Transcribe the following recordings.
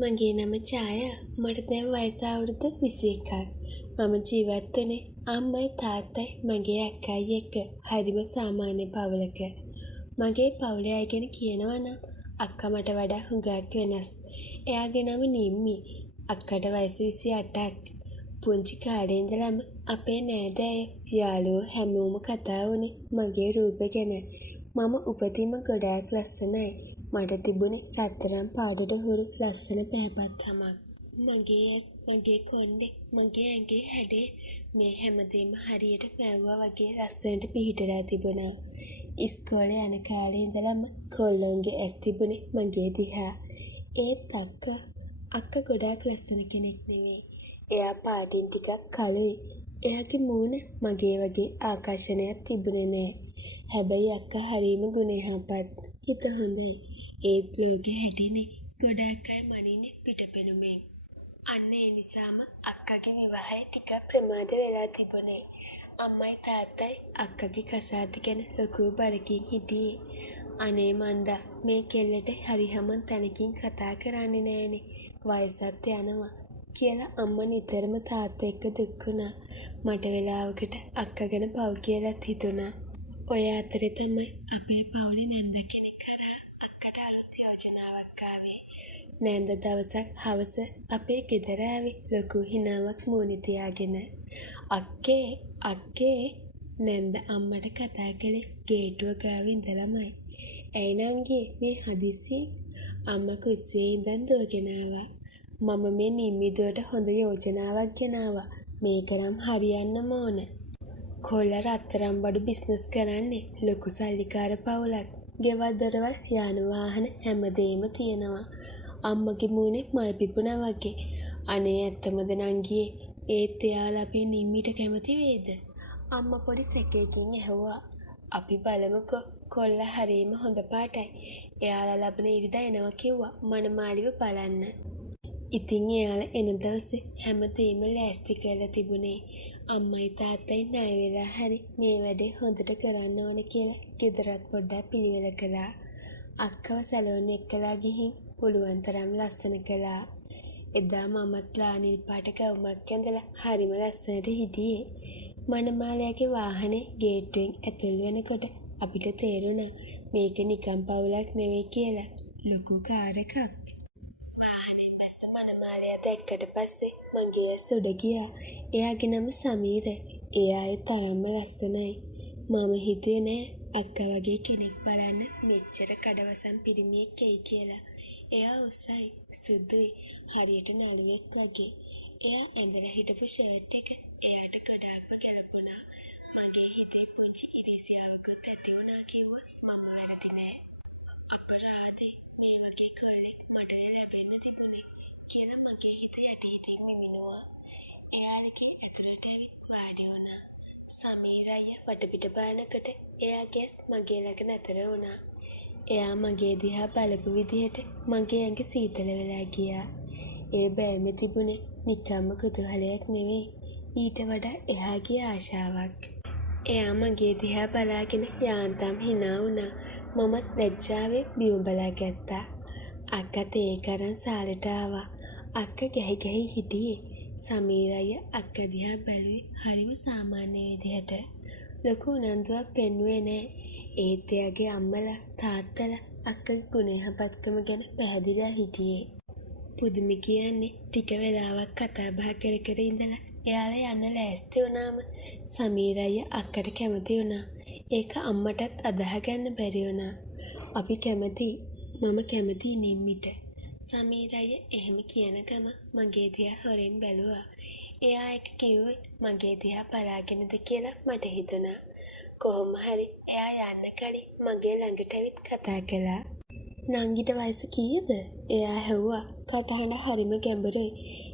මගේ නම ඡායා. මට දැන් වයස අවුරුදු 21ක්. මම ජීවත් වුණේ අම්මයි තාත්තයි මගේ අක්කයි එක්ක. හරිම සාමාන්‍ය පවුලක. මගේ පවුලේ අය ගැන කියනවා නම් අක්කා මට වඩා හුඟක් වෙනස්. එයාගේ නම නිම්මි. අක්කට වයස 28ක්. පුංචි කාලේ ඉඳලම අපේ නෑදෑයෝ යාළුවෝ හැමෝම කතා වුණේ මගේ රූපේ ගැන. මම උපතින්ම ගොඩාක් ලස්සනයි. මට තිබුණේ රත්තරන් පාටට හුරු ලස්සන පැහැපත් හමක්. මගේ ඇස්, මගේ කොණ්ඩේ, මගේ ඇඟේ හැඩේ මේ හැමදේම හරියට පැව්වා වගේ ලස්සනට පිහිටලා තිබුණා. ඉස්කෝලේ යන කාලේ ඉඳලම කොල්ලොන්ගේ ඇස් තිබුණේ මගේ දිහා. ඒත් අක්කා ගොඩාක් ලස්සන කෙනෙක් නෙවෙයි. එයා පාටින් ටිකක් කළුයි. එයාගේ මූණ මගේ වගේ ආකර්ෂණයක් තිබුණේ නෑ. හැබැයි අක්කා හරීම ගුණයහපත්. හිත හොඳයි. ඒත් ලෝකෙ හැටිනේ ගොඩාක් අය මනින්නේ පිටපෙනුමෙන්. අන්න ඒ නිසාම අක්කගේ විවාහය ටිකක් ප්‍රමාද වෙලා තිබුණේ. අම්මයි තාත්තයි අක්කගේ කසාද ගැන ලොකු බරකින් හිටියේ. අනේ මන්දා මේ කෙල්ලට හරි හමන් තැනකින් කතා කරන්නේ නෑනේ. වයසත් යනවා කියලා අම්මා නිතරම තාත්තා එක්ක දුක් වුණා. මට වෙලාවකට අක්කා ගැන පව් කියලාත් හිතුණා. ඔය අතරේ තමයි අපේ පවුලේ නැන්ද කෙනෙක් කරා අක්කට අලුත් යෝජනාවක් ආවේ. නැන්ද දවසක් හවස අපේ ගෙදර ආවේ ලොකු හිනාවක් මූණේ තියාගෙන. අක්කේ නැන්ද අම්මට කතා කළේ ගේට්ටුව ගාවේ ඉඳලමයි. ඇයි නංගී මේ හදිසියෙන්? අම්මා කුස්සියේ ඉඳන් දුවගෙන ආවා. මම මේ නිම්මිදුවට හොඳ යෝජනාවක් ගෙනාවා. මේක නම් හරියන්නම ඕන. කොල්ල රත්තරන් බඩු බිස්නස් කරන්නේ ලොකු සල්ලිකාර පවුලක්. ගෙවල් දොරවල් යාන වාහන හැමදේම තියෙනවා. අම්මගේ මූණේ මල් පිපුණා වගේ. අනේ ඇත්තමද නංගියේ? ඒත් එයාලා අපේ නිම්මිට කැමති වේද? අම්මා පොඩි සැකයකින් ඇහුවා. අපි බලමුකෝ. කොල්ල හරීම හොඳ පාටයි. එයාලා ලබන ඉරිදා එනවා කිව්වා මනමාලිව බලන්න. ඉතින් එයාලා එන දවසේ හැමදේම ලෑස්ති කරලා තිබුණේ. අම්මයි තාත්තයි ණය වෙලා හරි මේ වැඩේ හොඳට කරන්න ඕන කියලා ගෙදරත් පොඩ්ඩක් පිළිවෙල කළා. අක්කව සැලෝන් එක්කලා ගිහින් පුළුවන් තරම් ලස්සන කළා. එදා මමත් ලානිල් පාට ගවුමක් ඇඳලා හරිම ලස්සනට හිටියේ. මනමාලයාගේ වාහනේ ගේට්ටුවෙන් ඇතුල් වෙනකොට අපිට තේරුණා මේක නිකම් පවුලක් නෙවෙයි කියලා. ලොකු කාර් එකක්. මනමාලයා දැක්කට පස්සේ මගේ ඇස් උඩ ගියා. එයාගේ නම සමීර. එයා තරම්ම ලස්සනයි. මම හිතුවේ නෑ අක්කා වගේ කෙනෙක් බලන්න මෙච්චර කඩවසම් පිරිමියෙක් එයි කියලා. එයා උසයි, සුදුයි, හරියට නළුවෙක් වගේ. එයා ඇඳලා හිටපු ෂර්ට් එක එයාට ගොඩාක්ම ගැලපුණා. මගේ හිතේ පුංචි ඉරිසියාවකුත් ඇති වුණා කිව්වොත් මම වැරදි නෑ. අපරාධේ මේ වගේ කෙනෙක් මට ලැබෙන්න තිබුණේ කියලා මගේ හිත යටිහිතින් මිමිනුවා. එයාලගේ ඇතුළට ඇවිත් වාඩි වුණා. සමීර අයියා වටපිට බලනකොට එයාගේ ඇස් මගේ ළඟ නතර වුණා. එයා මගේ දිහා බලපු විදිහට මගේ ඇඟ සීතල වෙලා ගියා. ඒ බෑමේ තිබුණේ නිකම්ම කුතුහලයක් නෙවෙයි. ඊට වඩා එහා ගිය ආශාවක්. එයා මගේ දිහා බලාගෙන යාන්තම් hina වුණා. මමත් ලැජ්ජාවෙන් බිම බලාගත්තා. අක්කත් ඒක අරන් සාලට ආවා. අක්කා ගැහි හිටියේ. සමීර අයියා අක්කා දිහා බැලුවේ හරිම සාමාන්‍ය විදිහට. ලොකු උනන්දුවක් පෙන්වුවේ නෑ. ඒත් එයාගේ අම්මලා තාත්තලා අක්කගේ ගුණයහපත්කම ගැන පැහැදිලා හිටියේ. පුදුමි කියන්නේ ටික වෙලාවක් කතා බහ කර ඉඳලා එයාලා යන්න ලෑස්ති වුණාම සමීර අයියා අක්කට කැමති වුණා. ඒක අම්මටත් අදාහ ගන්න බැරි වුණා. අපි කැමතියි. මම කැමතියි නිම්මිට. සමීර අයියා එහෙම කියන ගම මගේ දිහා හොරෙන් බැලුවා. එයා එක කිව්වේ මගේ දිහා බලාගෙනද කියලා මට හිතුණා. කොහොම හරි එයා යන්න කලින් මගේ ළඟට ඇවිත් කතා කළා. නංගිට වයස කීයද? එයා ඇහුවා. කටහඬ හරිම ගැඹුරුයි.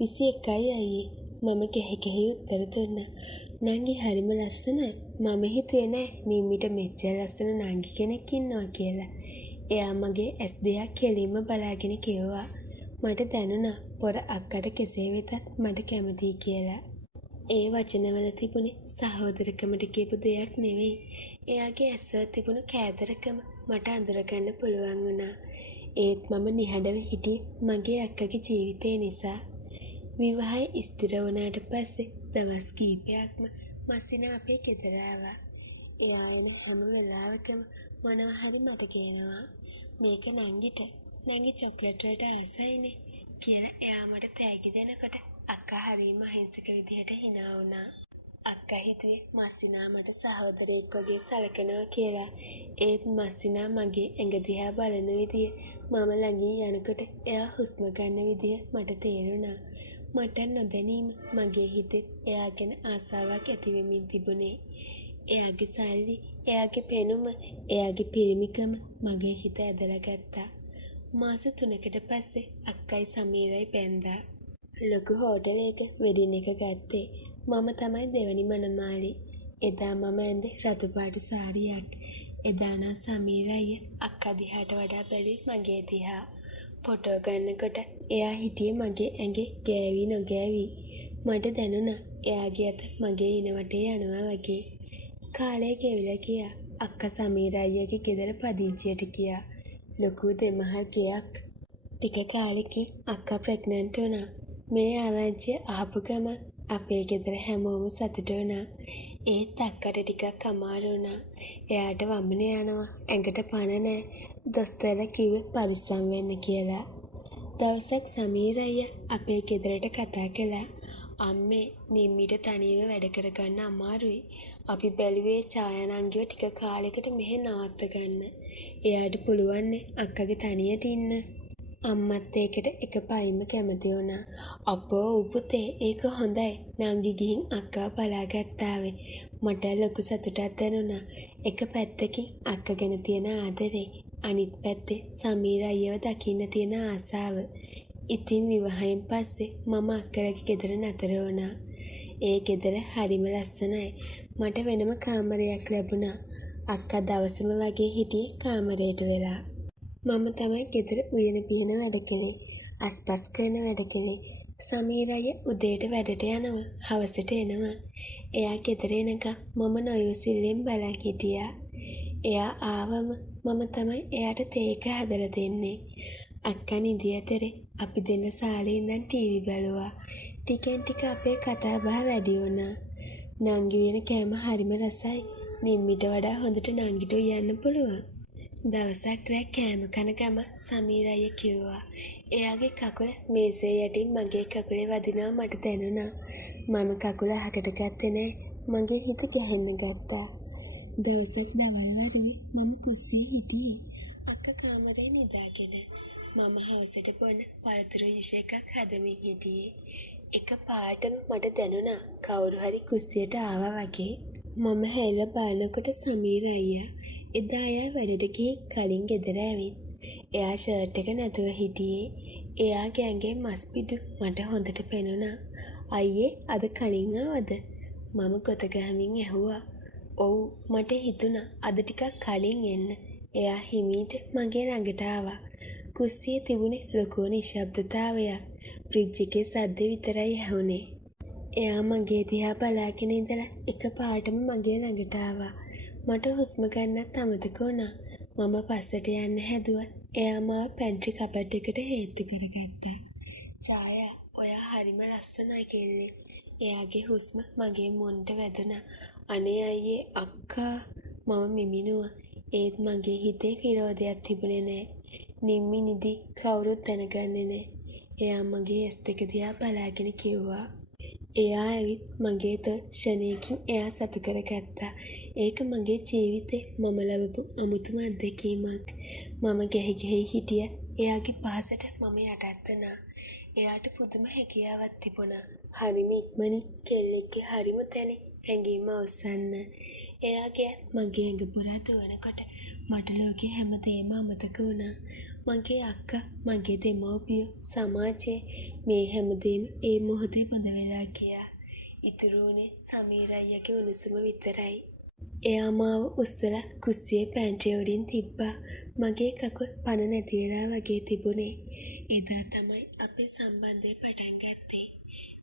21යි අයියේ. මම කෙහෙ උත්තර දුන්නා. නංගි හරිම ලස්සනයි. මම හිතුවේ නෑ නිම්මිට මෙච්චර ලස්සන නංගි කෙනෙක් ඉන්නවා කියලා. එයා මගේ ඇස් දෙයක් කෙලින්ම බලාගෙන කිව්වා. මට දැනුණා පොර අක්කට කෙසේ වෙතත් මට කැමතියි කියලා. ඒ වචනවල තිබුණේ සහෝදරකමට කියපු දෙයක් නෙවෙයි. එයාගේ ඇස්වල තිබුණු කෑදරකම මට අඳුරගන්න පුළුවන් වුණා. ඒත් මම නිහඬව හිටියේ මගේ අක්කගේ ජීවිතය නිසා. විවාහය ස්ථිර වුණාට පස්සේ දවස් කීපයක්ම මස්සිනා අපේ ගෙදර ආවා. එයා එන හැම වෙලාවකම මොනවා හරි මට කියනවා. මේක නංගිට. නංගි චොක්ලට් වලට ආසයිනේ කියලා එයා මට තෑගි දෙනකොට අක්කා හරිම අහිංසක විදිහට hina වුණා. අක්කා හිතුවේ මස්සිනා මට සහෝදරයෙක් වගේ සලකනවා කියලා. ඒත් මස්සිනා මගේ ඇඟ දිහා බලන විදිය, මම ළඟින් යනකොට එයා හුස්ම ගන්න විදිය මට තේරුණා. මට නොදැනීම මගේ හිතෙත් එයා ගැන ආසාවක් ඇති වෙමින් තිබුණේ. එයාගේ සල්ලි, එයාගේ පෙනුම, එයාගේ පිරිමිකම මගේ හිත ඇදලා ගත්තා. මාස 3කට පස්සේ අක්කයි සමීරයි බැන්දා. ලොකු හෝටලයක වෙඩින් එක ගත්තේ. මම තමයි දෙවනි මනමාලි. එදා මම ඇඳේ රතු පාට සාරියක්. එදා නම් සමීර අයියා අක්කා දිහාට වඩා බැලුවේ මගේ දිහා. ෆොටෝ ගන්නකොට එයා හිටියේ මගේ ඇඟේ ගෑවි නොගෑවි. මට දැනුණා එයාගේ අත මගේ ඉන වටේ යනවා වගේ. කාලය ගෙවිලා ගියා. අක්කා සමීර අයියාගේ ගෙදර පදිංචියට ගියා. ලොකු දෙමහල් ගෙයක්. ටික කාලෙකින් අක්කා ප්‍රෙග්නන්ට් වුණා. මේ ආරංචිය අහපු ගමන් අපේ ගෙදර හැමෝම සතුටු වුණා. ඒත් අක්කට ටිකක් අමාරු වුණා. එයාට වමන යනවා, ඇඟට පණ නැහැ. දොස්තරලා කිව්වේ පරිස්සම් වෙන්න කියලා. දවසක් සමීර අයියා අපේ ගෙදරට කතා කළා. අම්මේ නිම්මිට තනියම වැඩ කරගන්න අමාරුයි. අපි බැලුවේ ඡායානංගිව ටික කාලෙකට මෙහෙ නවත්ත ගන්න. එයාට පුළුවන් නේ අක්කගේ තනියට ඉන්න. අම්මත් ඒකට එක පයින්ම කැමති වුණා. අපෝ උපුතේ ඒක හොඳයි. නංගි ගිහින් අක්කා බලාගත්තාවේ. මට ලොකු සතුටක් දැනුණා. එක පැත්තකින් අක්ක ගැන තියෙන ආදරේ, අනිත් පැත්තේ සමීර අයියව දකින්න තියෙන ආසාව. ඉතින් විවාහයෙන් පස්සේ මම අක්කලගේ ගෙදර නතර වුණා. ඒ ගෙදර හරිම ලස්සනයි. මට වෙනම කාමරයක් ලැබුණා. අක්කා දවසම වගේ හිටියේ කාමරයට වෙලා. මම තමයි ගෙදර උයන පිහන වැඩ කළේ. අස්පස් කරන වැඩ කළේ. සමීර අයියා උදේට වැඩට යනවා, හවසට එනවා. එයා ගෙදර එනකම් මම නොයොසිල්ලෙන් බලන් හිටියා. එයා ආවම මම තමයි එයාට තේක හදලා දෙන්නේ. අක්කා නිදි ඇතරේ අපි දෙන්න සාලේ ඉඳන් ටීවී බලුවා. ටිකෙන් ටික අපේ කතා බහ වැඩි වුණා. නංගි වෙන කෑම හරිම රසයි. නිම්මිට වඩා හොඳට නංගිට උයන්න පුළුවන්. දවසක් රෑ කෑම කන ගම සමීර අයියා කිව්වා. එයාගේ කකුල මේසේ යටින් මගේ කකුලේ වදිනවා මට දැනුණා. මම කකුල හටට ගත්තේ නෑ. මගේ හිත ගැහෙන්න ගත්තා. දවසක් දවල් වරුවේ මම කුස්සියේ හිටියේ. අක්කා කාමරේ නිදාගෙන. මම හවසට බොන පළතුරු යුෂ එකක් හදමින් හිටියේ. එක පාටම මට දැනුණා කවුරු හරි කුස්සියට ආවා වගේ. මම හැරිලා බලනකොට සමීර අයියා. එදා එයා වැඩට ගිහින් කලින් ගෙදර ඇවිත්. එයා ෂර්ට් එක නැතුව හිටියේ. එයාගේ ඇඟේ මස් පිඩු මට හොඳට පෙනුණා. අයියේ අද කලින් ආවද? මම ගොත ගහමින් ඇහුවා. ඔව් මට හිතුණා අද ටිකක් කලින් එන්න. එයා හිමීට මගේ ළඟට ආවා. කුස්සියේ තිබුණේ ලොකු නිශ්ශබ්දතාවයක්. ෆ්‍රිජ් එකේ සද්ද විතරයි ඇහුනේ. එයා මගේ දිහා බලාගෙන ඉඳලා එකපාරටම මගේ ළඟට ආවා. මට හුස්ම ගන්නත් අමතක වුණා. මම පස්සට යන්න හැදුවත් එයා මාව පැන්ට්‍රි කබඩ් එකට හේතු කරගත්තා. "ඡායා, ඔයා හරිම ලස්සනයි කෙල්ලේ." එයාගේ හුස්ම මගේ මුන්ට වැදුනා. "අනේ අයියේ අක්කා." මම මිමිනුවා. ඒත් මගේ හිතේ විරෝධයක් තිබුණේ නැහැ. නිම්මි නිදි කවුරුත් දැනගන්නේ නැහැ. එයා මගේ ඇස් දෙක දිහා බලාගෙන කිව්වා. එයා ඇවිත් මගේ තොල් ෂණයකින් එයා සතු කරගත්තා. ඒක මගේ ජීවිතේ මම ලැබපු අමුතුම අත්දැකීමක්. මම ගැහි ගැහි හිටිය. එයාගේ පහසට මම යටත් වුණා. එයාට පුදුම හැකියාවක් තිබුණා. හරිම ඉක්මනින් කෙල්ලෙක්ගේ හරිම තැනේ හැඟීම අවසන්න. එයාගේ මගේ ඇඟ පුරා දුවනකොට මට ලෝකේ හැමදේම අමතක වුණා. මගේ අක්කා, මගේ දෙමව්පියෝ, සමාජය, මේ හැමදේම ඒ මොහොතේ බඳ වෙලා ගියා. ඉතුරු වුණේ සමීර අයියාගේ උණුසුම විතරයි. එයා මාව උස්සලා කුස්සියේ පැන්ට්‍රි උඩින් තිබ්බා. මගේ කකුල් පණ නැති වෙලා වගේ තිබුණේ. එදා තමයි අපේ සම්බන්ධය පටන් ගත්තේ.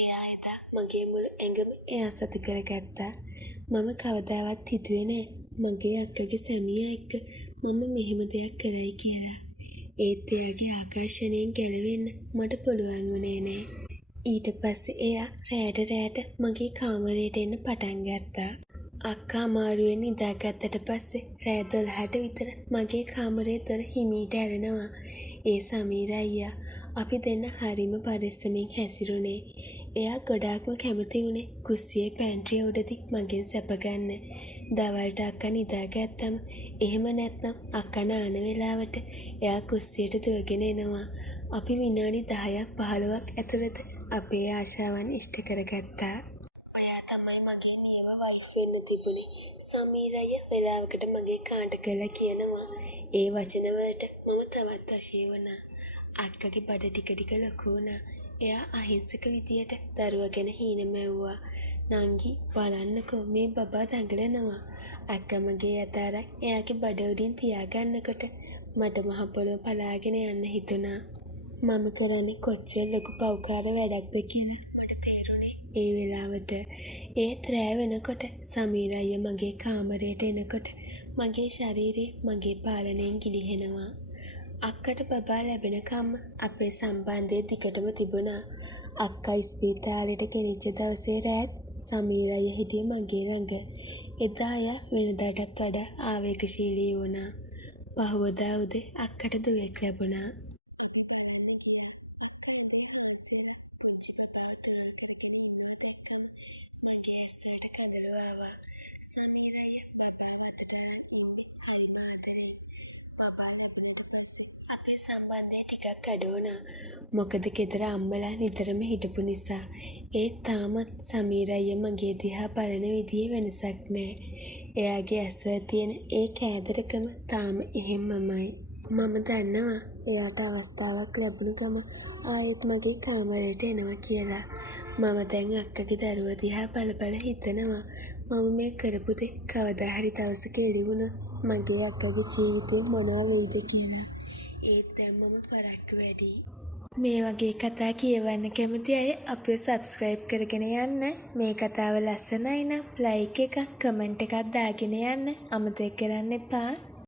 එයා එදා මගේ මුළු ඇඟම එයා සතු කරගත්තා. මම කවදාවත් හිතුවේ නෑ මගේ අක්කගේ සැමියා එක්ක මම මෙහෙම දෙයක් කරයි කියලා. ඒත් එයාගේ ආකර්ෂණයෙන් ගැලවෙන්න මට පුළුවන් වුණේ නෑ. ඊට පස්සේ එයා රෑට මගේ කාමරයට එන්න පටන් ගත්තා. අක්කා අමාරුවෙන් නිදාගත්තට පස්සේ රෑ 12ට විතර මගේ කාමරේ දොර හිමීට ඇරෙනවා. ඒ සමීර අයියා අපි දෙන්න හරිම පරිස්සමින් හැසිරුණේ. එයා ගොඩාක්ම කැමති වුණේ කුස්සියේ පැන්ට්‍රිය උඩදී මගෙන් සැප ගන්න. දවල්ට අක්කා නිදාගත්තම එහෙම නැත්නම් අක්කා නාන වෙලාවට එයා කුස්සියට දුවගෙන එනවා. අපි විනාඩි 10ක් 15ක් ඇතුළත අපේ ආශාවන් ඉෂ්ට කරගත්තා. ඔයා තමයි මගේ නියම වයිෆ් වෙන්න තිබුණේ. සමීර අයියා වෙලාවකට මගේ කාණ්ඩ කරලා කියනවා. ඒ වචන වලට මම තවත් වශී වුණා. අක්කගේ බඩ ටික ලොකු වුණා. එයා අහිංසක විදියට දරුවා ගැන හීන මැව්වා. නංගි බලන්නකෝ මේ බබා දඟලනවා. අක්කා මගේ අතාරක් එයාගේ බඩ උඩින් තියාගන්නකොට මට මහ පොළොව පලාගෙන යන්න හිතුණා. මම කරන්නේ කොච්චර ලොකු පව්කාර වැඩක්ද කියලා මට තේරුණේ ඒ වෙලාවට. ඒත් රෑ වෙනකොට සමීර අයියා මගේ කාමරයට එනකොට මගේ ශරීරය මගේ පාලනයෙන් ගිලිහෙනවා. අක්කට බබා ලැබෙනකම් අපේ සම්බන්ධය දිගටම තිබුණා. අක්කා ඉස්පිරිතාලෙට ගෙනිච්ච දවසේ රෑත් සමීර අයියා හිටියේ මගේ ළඟ. එදා අයියා වෙනදාටත් වඩා ආවේගශීලී වුණා. පහවදා උදේ අක්කට දුවෙක් ලැබුණා. සම්බන්ධය ටිකක් අඩු වුණා. මොකද ගෙදර අම්මලා නිතරම හිටපු නිසා. ඒත් තාමත් සමීර අයියා මගේ දිහා බලන විදිහේ වෙනසක් නෑ. එයාගේ ඇස්වල තියෙන ඒ කෑදරකම තාම එහෙම්මමයි. මම දන්නවා එයාට අවස්ථාවක් ලැබුණු ගම ආයෙත් මගේ කාමරයට එනවා කියලා. මම දැන් අක්කගේ දරුවා දිහා බල හිතනවා මම මේ කරපු දේ කවදා හරි දවසක එළි වුණොත් මගේ අක්කගේ ජීවිතේ මොනවා වෙයිද කියලා. ඒත් දැන් මම පරක්කු වැඩි. මේ වගේ කතා කියවන්න කැමති අය අපිව සබ්ස්ක්‍රයිබ් කරගෙන යන්න. මේ කතාව ලස්සනයි නම් ලයික් එකක් කමෙන්ට් එකක් දාගෙන යන්න අමතක කරන්න එපා.